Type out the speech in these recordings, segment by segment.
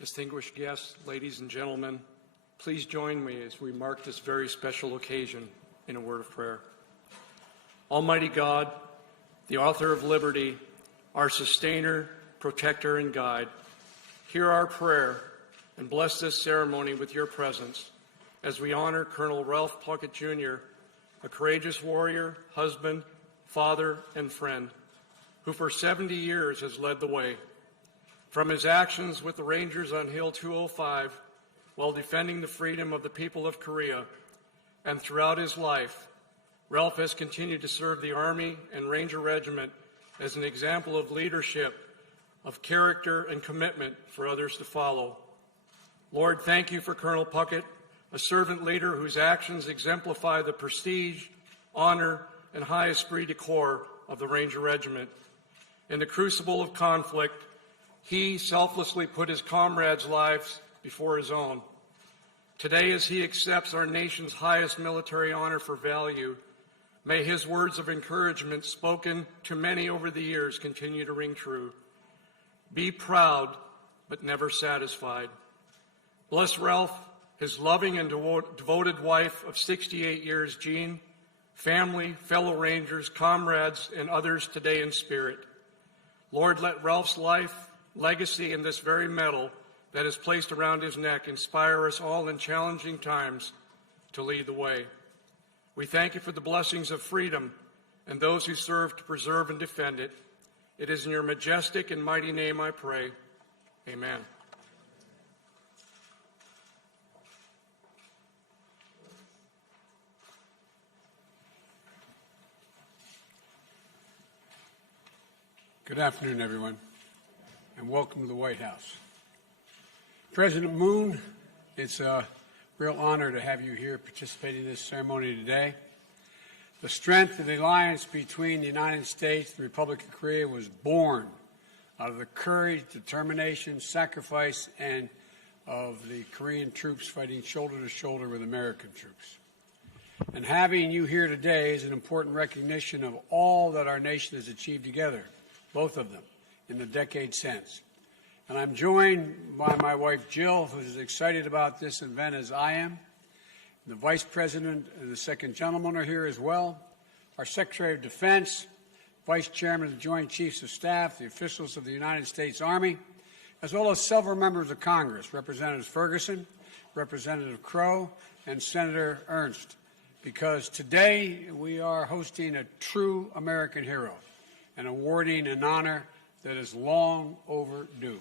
Distinguished guests, ladies and gentlemen, please join me as we mark this very special occasion in a word of prayer. Almighty God, the author of liberty, our sustainer, protector, and guide, hear our prayer and bless this ceremony with your presence as we honor Colonel Ralph Puckett Jr., a courageous warrior, husband, father, and friend, who for 70 years has led the way. From his actions with the Rangers on Hill 205 while defending the freedom of the people of Korea, and throughout his life, Ralph has continued to serve the Army and Ranger Regiment as an example of leadership, of character and commitment for others to follow. Lord, thank you for Colonel Puckett, a servant leader whose actions exemplify the prestige, honor, and high esprit de corps of the Ranger Regiment. In the crucible of conflict, he selflessly put his comrades' lives before his own. Today, as he accepts our nation's highest military honor for value, may his words of encouragement spoken to many over the years continue to ring true. Be proud, but never satisfied. Bless Ralph, his loving and devoted wife of 68 years, Jean, family, fellow Rangers, comrades, and others today in spirit. Lord, let Ralph's life, legacy, and this very medal that is placed around his neck inspire us all in challenging times to lead the way. We thank you for the blessings of freedom and those who serve to preserve and defend it. It is in your majestic and mighty name I pray. Amen. Good afternoon, everyone, and welcome to the White House. President Moon, it's a real honor to have you here participating in this ceremony today. The strength of the alliance between the United States and the Republic of Korea was born out of the courage, determination, sacrifice, and of the Korean troops fighting shoulder to shoulder with American troops. And having you here today is an important recognition of all that our nation has achieved together, both of them, in the decade since. And I'm joined by my wife, Jill, who's as excited about this event as I am. The Vice President and the Second Gentleman are here as well. Our Secretary of Defense, Vice Chairman of the Joint Chiefs of Staff, the officials of the United States Army, as well as several members of Congress, Representative Ferguson, Representative Crow, and Senator Ernst, because today we are hosting a true American hero and awarding an honor that is long overdue.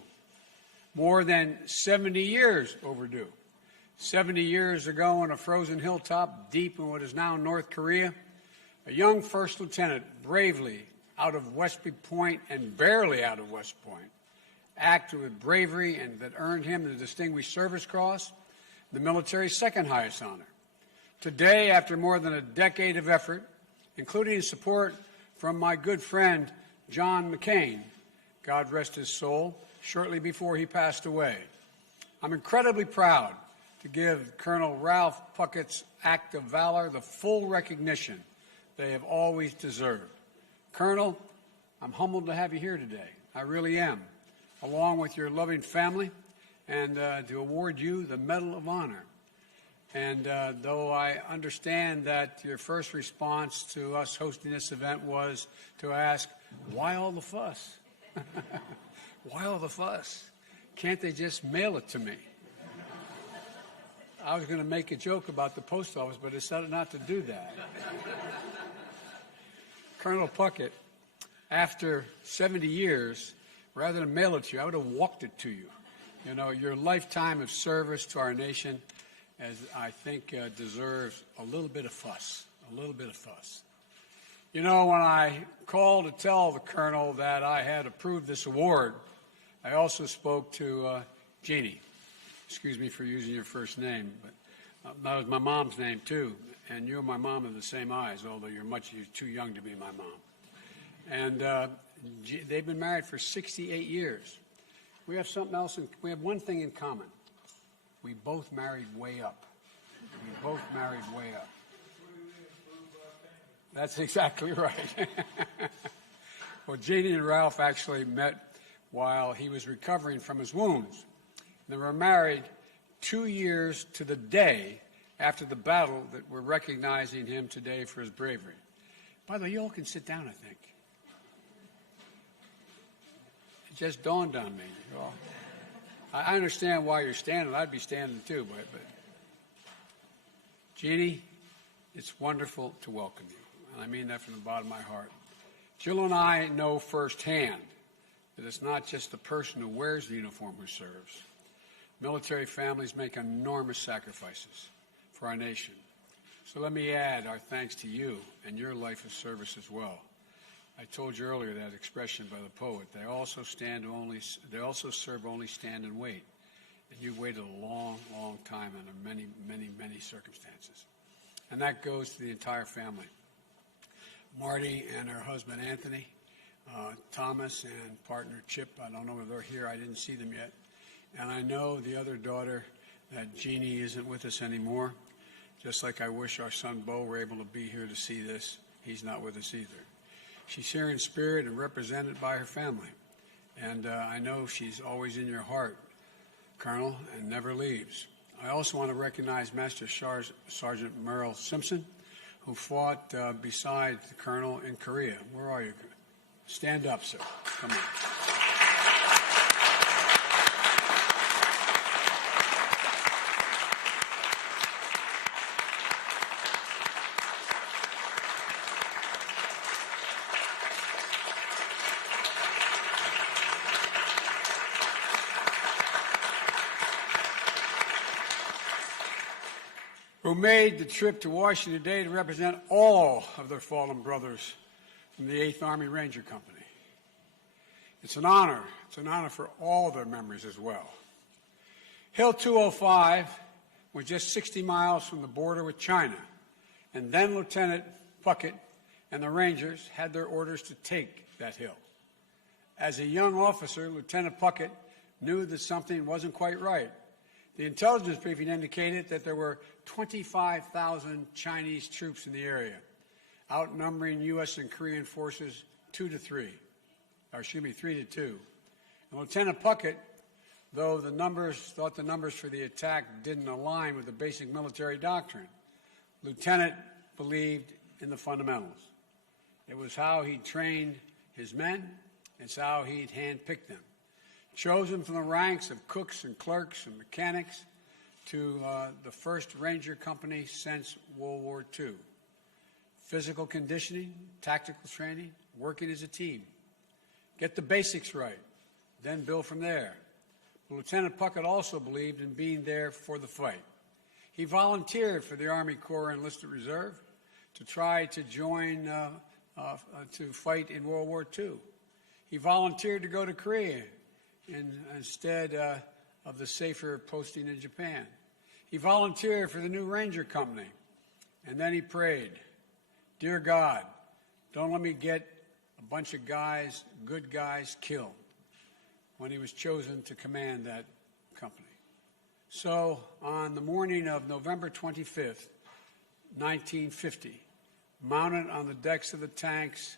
More than 70 years overdue. 70 years ago on a frozen hilltop deep in what is now North Korea, a young first lieutenant bravely out of Westby Point and barely out of West Point acted with bravery and that earned him the Distinguished Service Cross, the military's second highest honor. Today, after more than a decade of effort, including support from my good friend John McCain, God rest his soul, shortly before he passed away, I'm incredibly proud to give Colonel Ralph Puckett's act of valor the full recognition they have always deserved. Colonel, I'm humbled to have you here today. I really am, along with your loving family, and to award you the Medal of Honor. And though I understand that your first response to us hosting this event was to ask, why all the fuss? Why all the fuss? Can't they just mail it to me? I was going to make a joke about the post office, but I decided not to do that. Colonel Puckett, after 70 years, rather than mail it to you, I would have walked it to you. You know, your lifetime of service to our nation, as I think deserves a little bit of fuss, a little bit of fuss. You know, when I called to tell the Colonel that I had approved this award, I also spoke to Jeannie. Excuse me for using your first name, but that was my mom's name too. And you and my mom have the same eyes, although you're too young to be my mom. And they've been married for 68 years. We have something else, we have one thing in common. We both married way up. We both married way up. That's exactly right. Well, Jeannie and Ralph actually met while he was recovering from his wounds. They were married 2 years to the day after the battle that we're recognizing him today for his bravery. By the way, you all can sit down, I think. It just dawned on me. Well, I understand why you're standing. I'd be standing too, but Jeannie, it's wonderful to welcome you. And I mean that from the bottom of my heart. Jill and I know firsthand that it's not just the person who wears the uniform who serves. Military families make enormous sacrifices for our nation. So let me add our thanks to you and your life of service as well. I told you earlier that expression by the poet. They also serve only stand and wait. And you waited a long, long time under many, many, many circumstances. And that goes to the entire family. Marty and her husband Anthony, Thomas and partner Chip. I don't know if they're here. I didn't see them yet. And I know the other daughter, that Jeannie, isn't with us anymore. Just like I wish our son Bo were able to be here to see this. He's not with us either. She's here in spirit and represented by her family. And I know she's always in your heart, Colonel, and never leaves. I also want to recognize Master Sergeant Merle Simpson, who fought beside the Colonel in Korea. Where are you? Stand up, sir. Come on. Who made the trip to Washington today to represent all of their fallen brothers from the 8th Army Ranger Company. It's an honor. It's an honor for all their memories as well. Hill 205 was just 60 miles from the border with China, and then Lieutenant Puckett and the Rangers had their orders to take that hill. As a young officer, Lieutenant Puckett knew that something wasn't quite right. The intelligence briefing indicated that there were 25,000 Chinese troops in the area, outnumbering U.S. and Korean forces 3 to 2. And Lieutenant Puckett, though thought the numbers for the attack didn't align with the basic military doctrine, Lieutenant believed in the fundamentals. It was how he trained his men. It's how he'd handpicked them. Chosen from the ranks of cooks and clerks and mechanics to the first Ranger Company since World War II. Physical conditioning, tactical training, working as a team. Get the basics right, then build from there. But Lieutenant Puckett also believed in being there for the fight. He volunteered for the Army Corps Enlisted Reserve to try to join to fight in World War II. He volunteered to go to Korea instead of the safer posting in Japan. He volunteered for the new Ranger Company, and then he prayed, "Dear God, don't let me get a bunch of guys, good guys, killed," when he was chosen to command that company. So on the morning of November 25th, 1950, mounted on the decks of the tanks,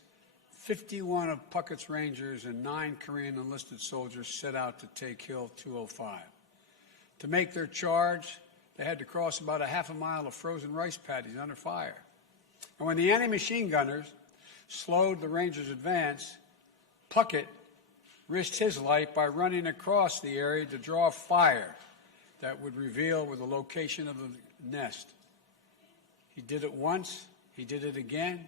51 of Puckett's Rangers and 9 Korean enlisted soldiers set out to take Hill 205. To make their charge, they had to cross about a half a mile of frozen rice paddies under fire. And when the enemy machine gunners slowed the Rangers' advance, Puckett risked his life by running across the area to draw fire that would reveal where the location of the nest. He did it once, he did it again.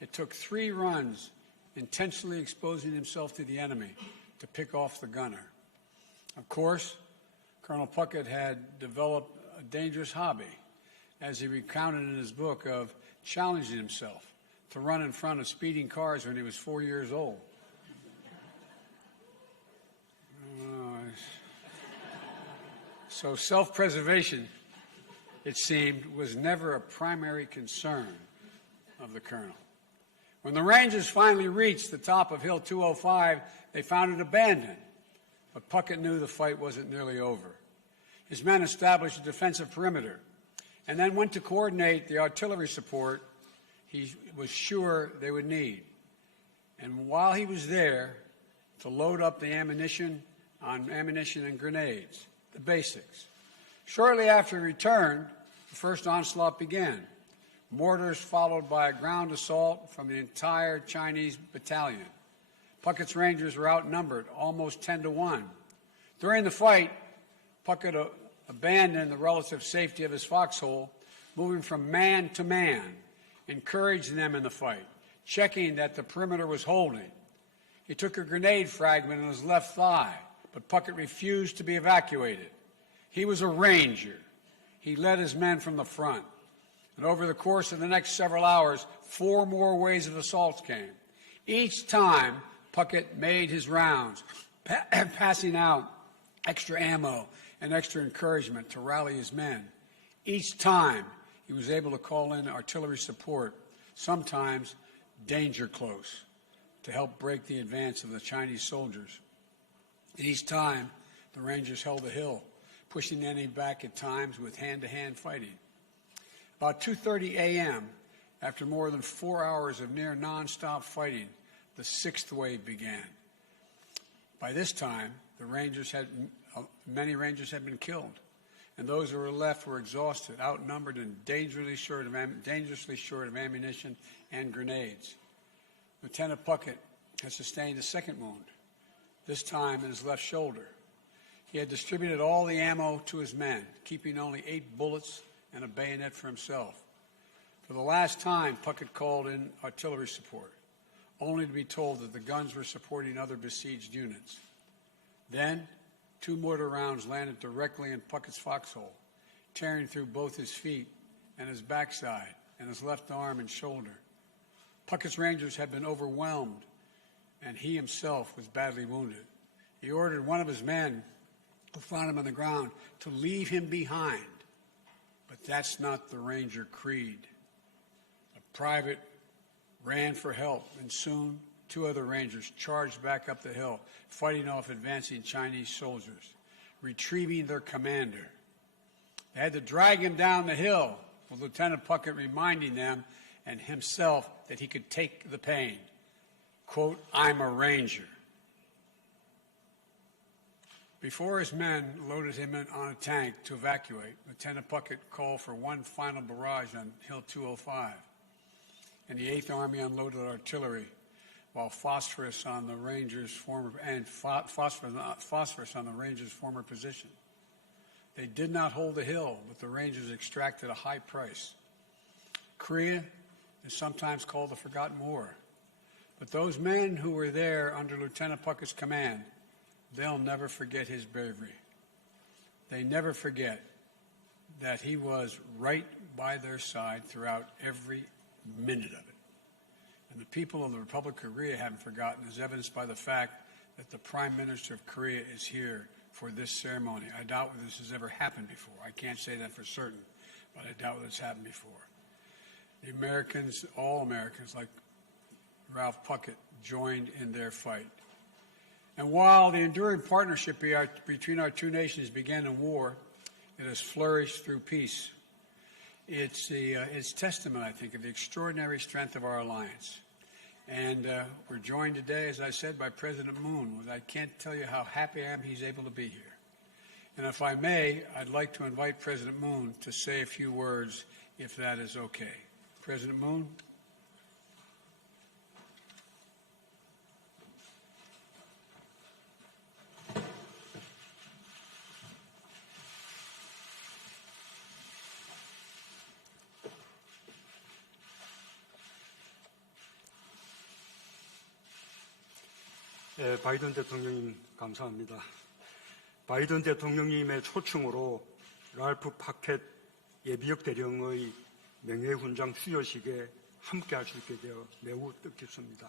It took 3 runs, intentionally exposing himself to the enemy to pick off the gunner. Of course, Colonel Puckett had developed a dangerous hobby, as he recounted in his book, of challenging himself to run in front of speeding cars when he was 4 years old. So self-preservation, it seemed, was never a primary concern of the colonel. When the Rangers finally reached the top of Hill 205, they found it abandoned. But Puckett knew the fight wasn't nearly over. His men established a defensive perimeter and then went to coordinate the artillery support he was sure they would need. And while he was there, to load up the ammunition and grenades. the basics. Shortly after he returned, the first onslaught began. Mortars followed by a ground assault from the entire Chinese battalion. Puckett's Rangers were outnumbered, almost 10-1. During the fight, Puckett abandoned the relative safety of his foxhole, moving from man to man, encouraging them in the fight, checking that the perimeter was holding. He took a grenade fragment in his left thigh, but Puckett refused to be evacuated. He was a Ranger. He led his men from the front. And over the course of the next several hours, 4 more waves of assaults came. Each time, Puckett made his rounds, passing out extra ammo and extra encouragement to rally his men. Each time, he was able to call in artillery support, sometimes danger close, to help break the advance of the Chinese soldiers. And each time, the Rangers held the hill, pushing the enemy back at times with hand-to-hand fighting. About 2:30 a.m., after more than 4 hours of near nonstop fighting, the 6th wave began. By this time, many Rangers had been killed, and those who were left were exhausted, outnumbered, and dangerously short of ammunition and grenades. Lieutenant Puckett had sustained a second wound, this time in his left shoulder. He had distributed all the ammo to his men, keeping only 8 bullets and a bayonet for himself. For the last time, Puckett called in artillery support, only to be told that the guns were supporting other besieged units. Then, 2 mortar rounds landed directly in Puckett's foxhole, tearing through both his feet and his backside and his left arm and shoulder. Puckett's Rangers had been overwhelmed, and he himself was badly wounded. He ordered one of his men who found him on the ground to leave him behind. But that's not the Ranger creed. A private ran for help, and soon 2 other Rangers charged back up the hill, fighting off advancing Chinese soldiers, retrieving their commander. They had to drag him down the hill, with Lieutenant Puckett reminding them and himself that he could take the pain. Quote, "I'm a Ranger." Before his men loaded him on a tank to evacuate, Lieutenant Puckett called for one final barrage on Hill 205, and the 8th Army unloaded artillery, while phosphorus on the Rangers' former position. They did not hold the hill, but the Rangers extracted a high price. Korea is sometimes called the Forgotten War, but those men who were there under Lieutenant Puckett's command, they'll never forget his bravery. They never forget that he was right by their side throughout every minute of it. And the people of the Republic of Korea haven't forgotten, as evidenced by the fact that the Prime Minister of Korea is here for this ceremony. I doubt whether this has ever happened before. I can't say that for certain, but I doubt whether it's happened before. The Americans, all Americans, like Ralph Puckett, joined in their fight. And while the enduring partnership between our 2 nations began in war, it has flourished through peace. It's testament, I think, of the extraordinary strength of our alliance. And we're joined today, as I said, by President Moon. I can't tell you how happy I am he's able to be here. And if I may, I'd like to invite President Moon to say a few words, if that is okay. President Moon. 바이든 대통령님 감사합니다. 바이든 대통령님의 초청으로 랄프 파켓 예비역 대령의 명예훈장 수여식에 함께할 수 있게 되어 매우 뜻깊습니다.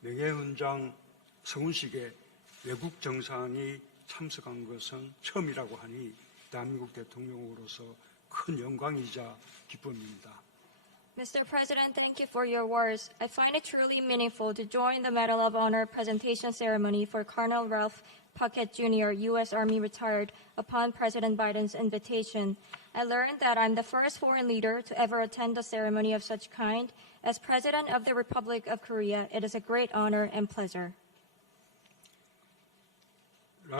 명예훈장 서훈식에 외국 정상이 참석한 것은 처음이라고 하니 대한민국 대통령으로서 큰 영광이자 기쁨입니다. Mr. President, thank you for your words. I find it truly meaningful to join the Medal of Honor presentation ceremony for Colonel Ralph Puckett Jr., U.S. Army retired, upon President Biden's invitation. I learned that I'm the first foreign leader to ever attend a ceremony of such kind. As President of the Republic of Korea, it is a great honor and pleasure.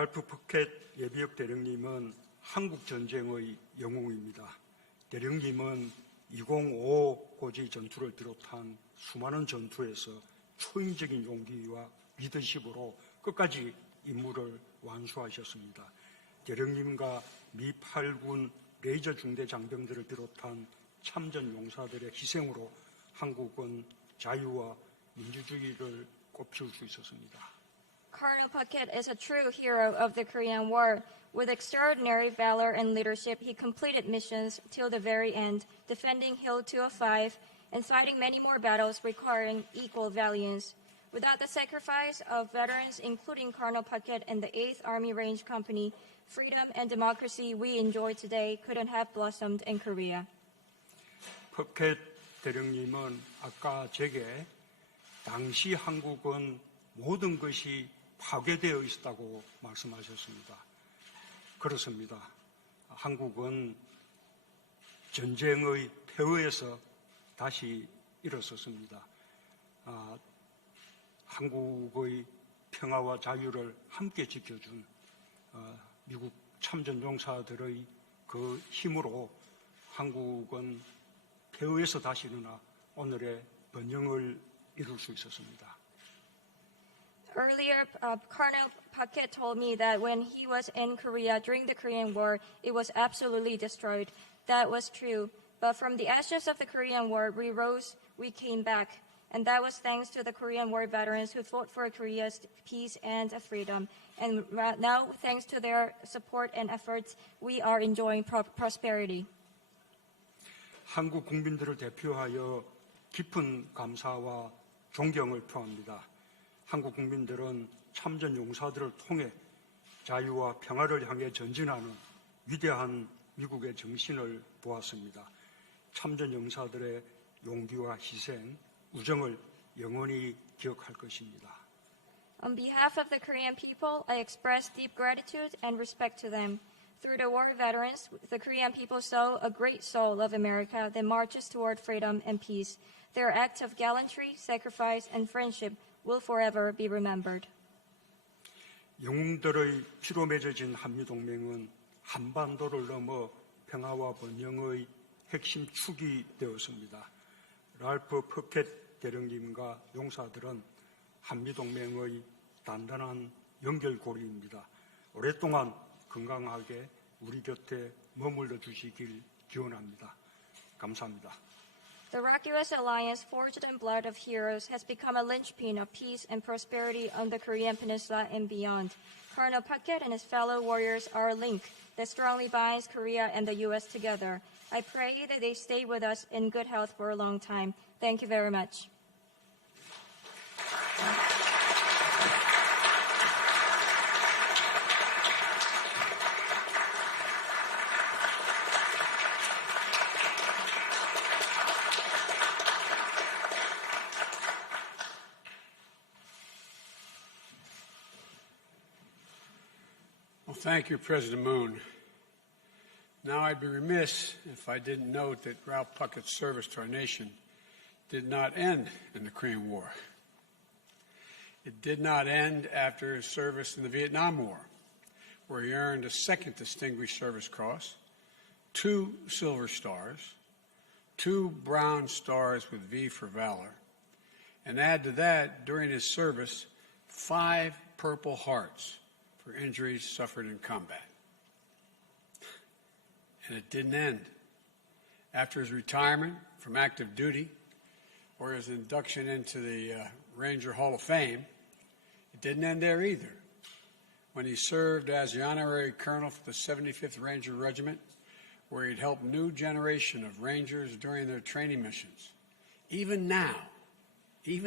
랄프 퍼켓 예비역 대령님은 한국 전쟁의 영웅입니다. 대령님은 205 고지 전투를 비롯한 수많은 전투에서 초인적인 용기와 리더십으로 끝까지 임무를 완수하셨습니다. 대령님과 미 8군 레이저 중대 장병들을 비롯한 참전 용사들의 희생으로 한국은 자유와 민주주의를 꽃피울 수 있었습니다. Colonel Puckett is a true hero of the Korean War. With extraordinary valor and leadership, he completed missions till the very end, defending Hill 205 and fighting many more battles requiring equal valiance. Without the sacrifice of veterans, including Colonel Puckett and the 8th Army Range Company, freedom and democracy we enjoy today couldn't have blossomed in Korea. 퍼켓 대령님은 아까 제게 당시 한국은 모든 것이 파괴되어 있었다고 말씀하셨습니다. 그렇습니다. 한국은 전쟁의 폐허에서 다시 일어섰습니다. 한국의 평화와 자유를 함께 지켜준 미국 참전 용사들의 그 힘으로 한국은 폐허에서 다시 일어나 오늘의 번영을 이룰 수 있었습니다. Earlier, Colonel Puckett told me that when he was in Korea during the Korean War, it was absolutely destroyed. That was true. But from the ashes of the Korean War, we rose, we came back. And that was thanks to the Korean War veterans who fought for Korea's peace and freedom. And now, thanks to their support and efforts, we are enjoying prosperity. 한국 국민들을 대표하여 깊은 감사와 존경을 표합니다. 한국 국민들은 참전 용사들을 통해 자유와 평화를 향해 전진하는 위대한 미국의 정신을 보았습니다. 참전 용사들의 용기와 희생, 우정을 영원히 기억할 것입니다. On behalf of the Korean people, I express deep gratitude and respect to them. Through the war veterans, the Korean people saw a great soul of America that marches toward freedom and peace. Their acts of gallantry, sacrifice, and friendship will forever be remembered. 영웅들의 피로 맺어진 한미동맹은 한반도를 넘어 평화와 번영의 핵심 축이 되었습니다. 랄프 퍼켓 대령님과 용사들은 한미동맹의 단단한 연결고리입니다. 오랫동안 건강하게 우리 곁에 머물러 주시길 기원합니다. 감사합니다. The Rock-US alliance, forged in blood of heroes, has become a linchpin of peace and prosperity on the Korean Peninsula and beyond. Colonel Puckett and his fellow warriors are a link that strongly binds Korea and the U.S. together. I pray that they stay with us in good health for a long time. Thank you very much. Well, thank you, President Moon. Now, I'd be remiss if I didn't note that Ralph Puckett's service to our nation did not end in the Korean War. It did not end after his service in the Vietnam War, where he earned a second Distinguished Service Cross, 2 Silver Stars, 2 Brown Stars with V for Valor, and add to that, during his service, 5 Purple Hearts for injuries suffered in combat. And it didn't end. After his retirement from active duty, or his induction into the Ranger Hall of Fame, it didn't end there either. When he served as the honorary colonel for the 75th Ranger Regiment, where he'd helped new generation of Rangers during their training missions. Even now, you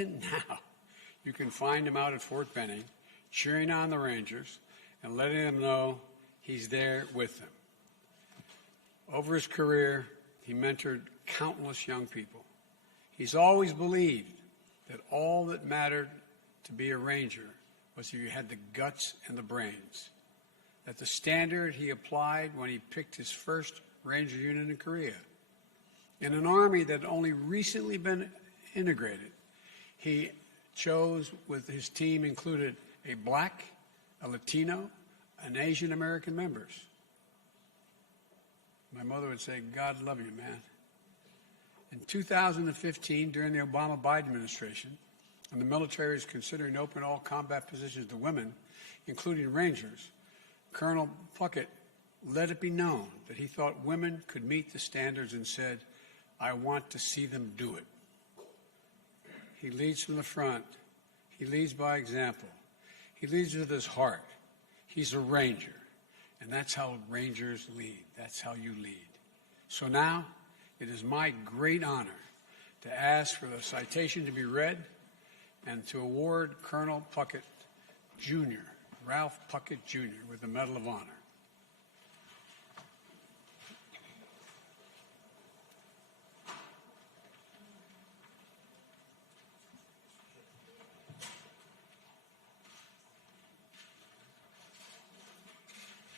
can find him out at Fort Benning, cheering on the Rangers and letting them know he's there with them. Over his career, he mentored countless young people. He's always believed that all that mattered to be a Ranger was if you had the guts and the brains. That the standard he applied when he picked his first Ranger unit in Korea. In an army that had only recently been integrated, he chose, with his team included a black, a Latino, and Asian American members. My mother would say, God love you, man. In 2015, during the Obama-Biden administration, when the military is considering open all combat positions to women, including Rangers, Colonel Puckett let it be known that he thought women could meet the standards and said, I want to see them do it. He leads from the front. He leads by example. He leads with his heart. He's a Ranger. And that's how Rangers lead. That's how you lead. So now, it is my great honor to ask for the citation to be read and to award Colonel Puckett Jr., Ralph Puckett Jr., with the Medal of Honor.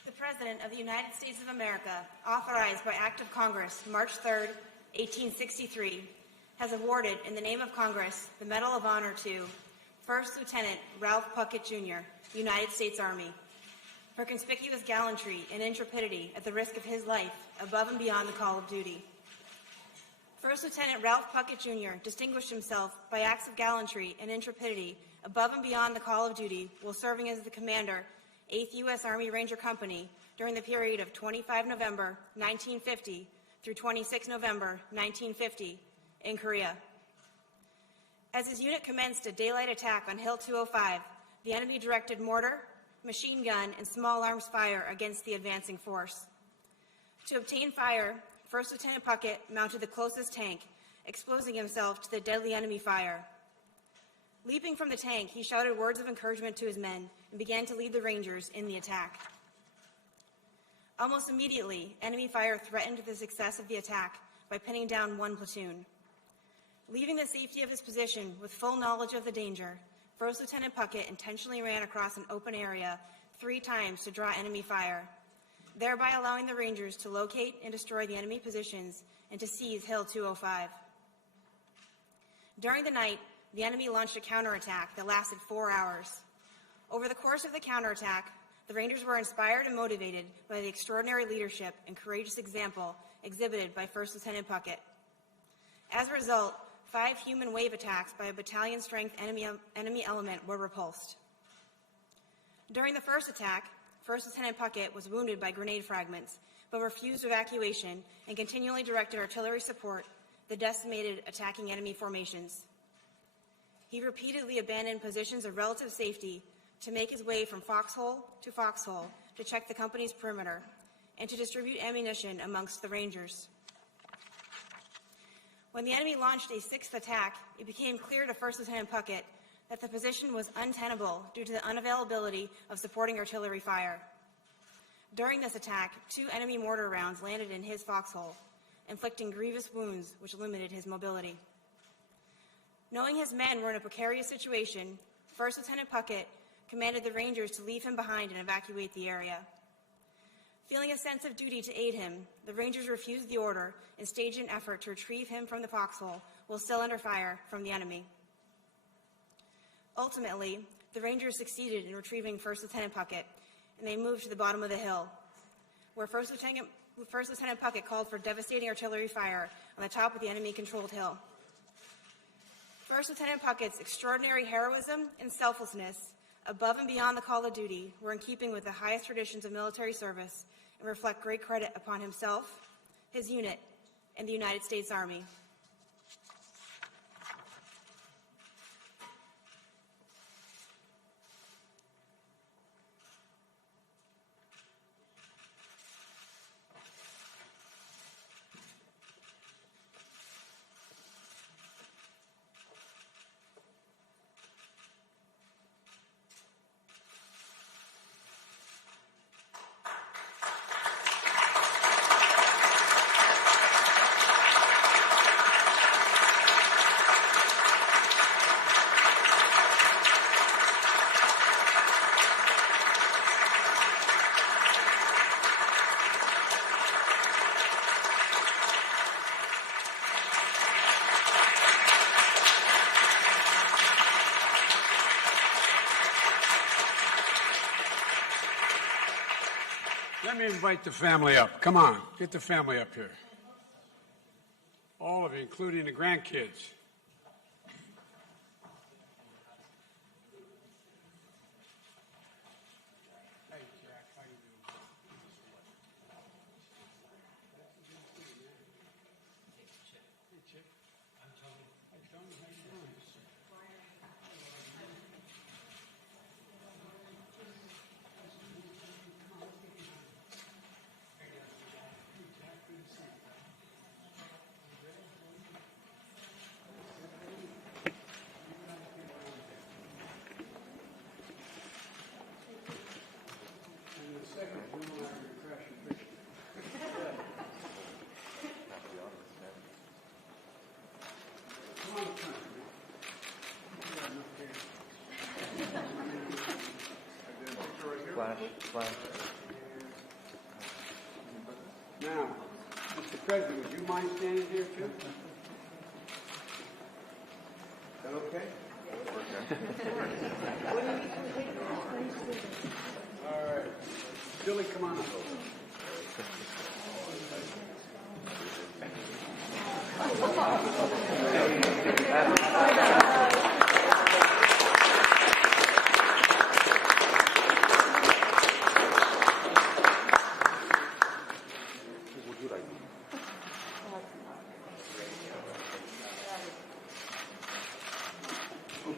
The President of the United States of America, authorized by Act of Congress, March 3, 1863, has awarded, in the name of Congress, the Medal of Honor to First Lieutenant Ralph Puckett Jr., United States Army, for conspicuous gallantry and intrepidity at the risk of his life above and beyond the call of duty. First Lieutenant Ralph Puckett Jr. distinguished himself by acts of gallantry and intrepidity above and beyond the call of duty while serving as the commander, 8th U.S. Army Ranger Company, during the period of 25 November 1950 through 26 November 1950 in Korea. As his unit commenced a daylight attack on Hill 205, the enemy directed mortar, machine gun, and small arms fire against the advancing force. To obtain fire, First Lieutenant Puckett mounted the closest tank, exposing himself to the deadly enemy fire. Leaping from the tank, he shouted words of encouragement to his men and began to lead the Rangers in the attack. Almost immediately, enemy fire threatened the success of the attack by pinning down one platoon. Leaving the safety of his position with full knowledge of the danger, First Lieutenant Puckett intentionally ran across an open area 3 times to draw enemy fire, thereby allowing the Rangers to locate and destroy the enemy positions and to seize Hill 205. During the night, the enemy launched a counterattack that lasted 4 hours. Over the course of the counterattack, the Rangers were inspired and motivated by the extraordinary leadership and courageous example exhibited by First Lieutenant Puckett. As a result, 5 human wave attacks by a battalion-strength enemy element were repulsed. During the first attack, First Lieutenant Puckett was wounded by grenade fragments, but refused evacuation and continually directed artillery support that decimated attacking enemy formations. He repeatedly abandoned positions of relative safety to make his way from foxhole to check the company's perimeter and to distribute ammunition amongst the Rangers. When the enemy launched a 6th attack, it became clear to First Lieutenant Puckett that the position was untenable due to the unavailability of supporting artillery fire. During this attack, 2 enemy mortar rounds landed in his foxhole, inflicting grievous wounds which limited his mobility. Knowing his men were in a precarious situation, First Lieutenant Puckett commanded the Rangers to leave him behind and evacuate the area. Feeling a sense of duty to aid him, the Rangers refused the order and staged an effort to retrieve him from the foxhole while still under fire from the enemy. Ultimately, the Rangers succeeded in retrieving First Lieutenant Puckett, and they moved to the bottom of the hill, where First Lieutenant Puckett called for devastating artillery fire on the top of the enemy-controlled hill. First Lieutenant Puckett's extraordinary heroism and selflessness, above and beyond the call of duty, were in keeping with the highest traditions of military service and reflect great credit upon himself, his unit, and the United States Army. Let me invite the family up. Come on, get the family up here. All of you, including the grandkids. Hey, Jack, how you doing? Hey, Chip. I'm Tony. Hey, Tony, how you doing? Now, Mr. President, would you mind standing here too? Is that okay? All right. Billy, come on up.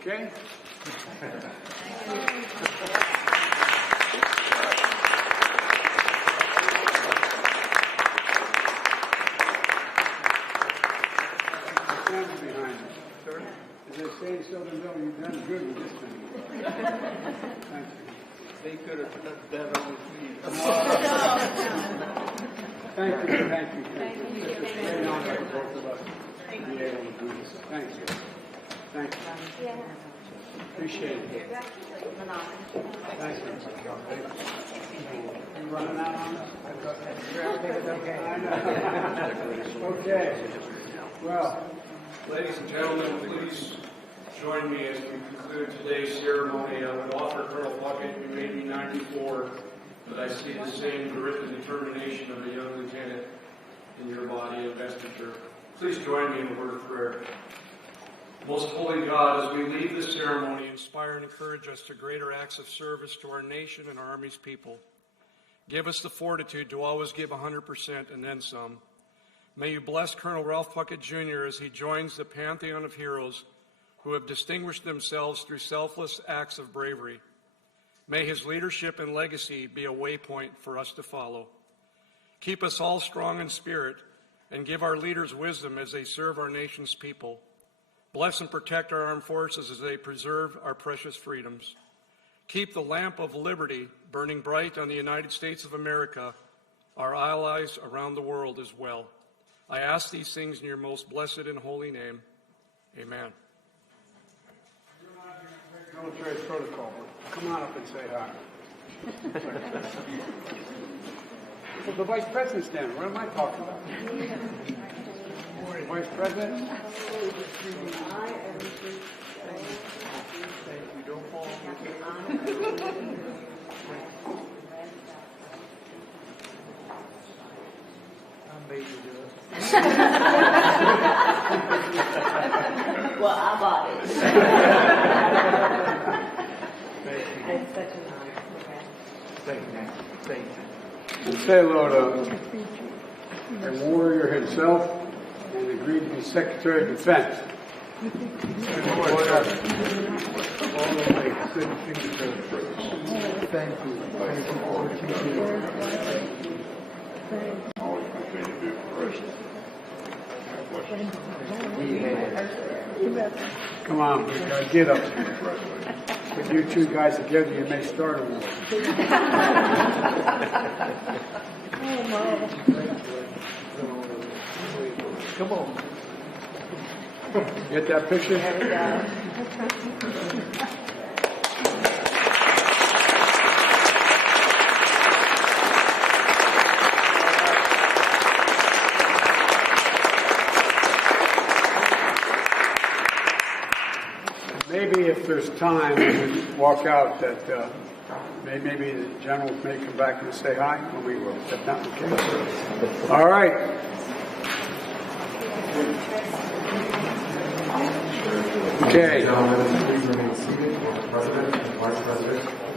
Okay? Stand behind you. Sir? As they say in Southern Bell, you've done good with this thing. Thank you. They could have put that on with me. Thank you, thank you, thank you. It's very honor for both of us to be able to do this. Thank you. Thank you. Appreciate it. Thank you. You running out on us? Okay. Well, Ladies and gentlemen, please join me as we conclude today's ceremony. I would offer Colonel Puckett, you may be 94, but I see the same grit and determination of a young lieutenant in your body and vesture. Please join me in a word of prayer. Most holy God, as we leave this ceremony, inspire and encourage us to greater acts of service to our nation and our Army's people. Give us the fortitude to always give 100% and then some. May you bless Colonel Ralph Puckett Jr. as he joins the pantheon of heroes who have distinguished themselves through selfless acts of bravery. May his leadership and legacy be a waypoint for us to follow. Keep us all strong in spirit and give our leaders wisdom as they serve our nation's people. Bless and protect our armed forces as they preserve our precious freedoms. Keep the lamp of liberty burning bright on the United States of America, our allies around the world as well. I ask these things in your most blessed and holy name. Amen. military protocol. Come on up and say hi. Well, the Vice President's standing. What am I talking about? Vice President? Well, I bought it. It's such an honor. Thank you. Thank you. And say hello to a warrior himself and agreed to be Secretary of Defense. Thank you. Come on, big guy, get up here. With you two guys together, you may start a war. Come on. Get that picture? There we go. Maybe if there's time, we can walk out that Maybe the general may come back and say hi, and we will. If not, okay. All right. Okay. Gentlemen, please remain seated for the President and Vice President